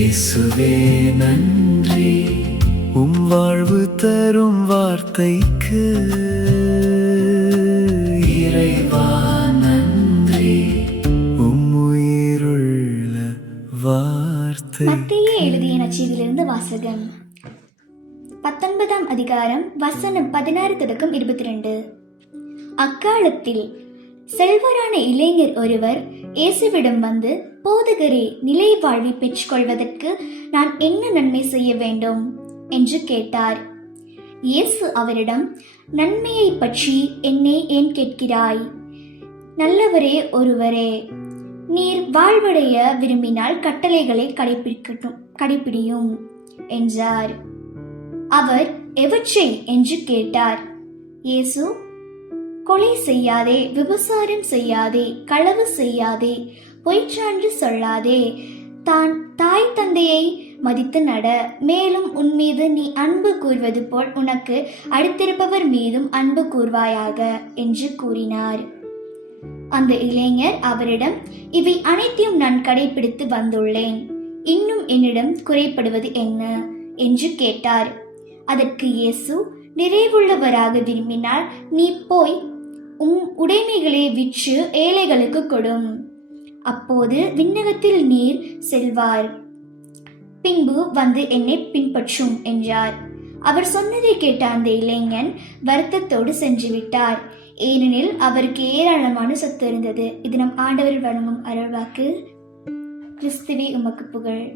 இயேசுவே நன்றி, வாழ்வு தரும் வார்த்தைக்கு. இறைவா நன்றி, உயிருள்ள வார்த்தை. மத்தேயு எழுதிய நற்செய்தியிலிருந்து வாசகம். 19ஆம் அதிகாரம் வசனம் 16-22. அக்காலத்தில் செல்வரான இளைஞர் ஒருவர் இயேசுவிடம் வந்து, போதகரே, நிலை வாழ்வை பெற்றுக்கொள்வதற்கு நான் என்ன நன்மை செய்ய வேண்டும் என்று கேட்டார். இயேசு அவரிடம், நன்மையை பற்றி என்னை ஏன் கேட்கிறாய்? நல்லவரே ஒருவரே, நீர் வாழ்வடைய விரும்பினால் கட்டளைகளை கடைபிடியும் என்றார். அவர் எவற்றை என்று கேட்டார். இயேசு, கொலை செய்யாதே, விபசாரம் செய்யாதே, களவு செய்யாதே, பொய்ச்சான்று சொல்லாதே, தாய் தந்தையை மதித்து நட, மேலும் உன் மீது நீ அன்பு கூர்வது போல் உனக்கு அடுத்திருப்பவர் மீதும் அன்பு கூர்வாயாக என்று கூறினார். அந்த இளைஞர் அவரிடம், இவை அனைத்தையும் நான் கடைபிடித்து வந்துள்ளேன், இன்னும் என்னிடம் குறைபடுவது என்ன என்று கேட்டார். அதற்கு இயேசு, நிறைவுள்ளவராக விரும்பினால் நீ போய் உன் உடைமைகளை விற்று ஏழைகளுக்கு கொடும், அப்போது விண்ணகத்தில் நீர் செல்வார், பின்பு வந்து என்னை பின்பற்றும் என்றார். அவர் சொன்னதை கேட்ட அந்த இளைஞன் வருத்தத்தோடு சென்று விட்டார், ஏனெனில் அவருக்கு ஏராளமான சொத்து இருந்தது. இது நம் ஆண்டவர் வழங்கும் அருள்வாக்கு. கிறிஸ்துவே உமக்கு புகழ்.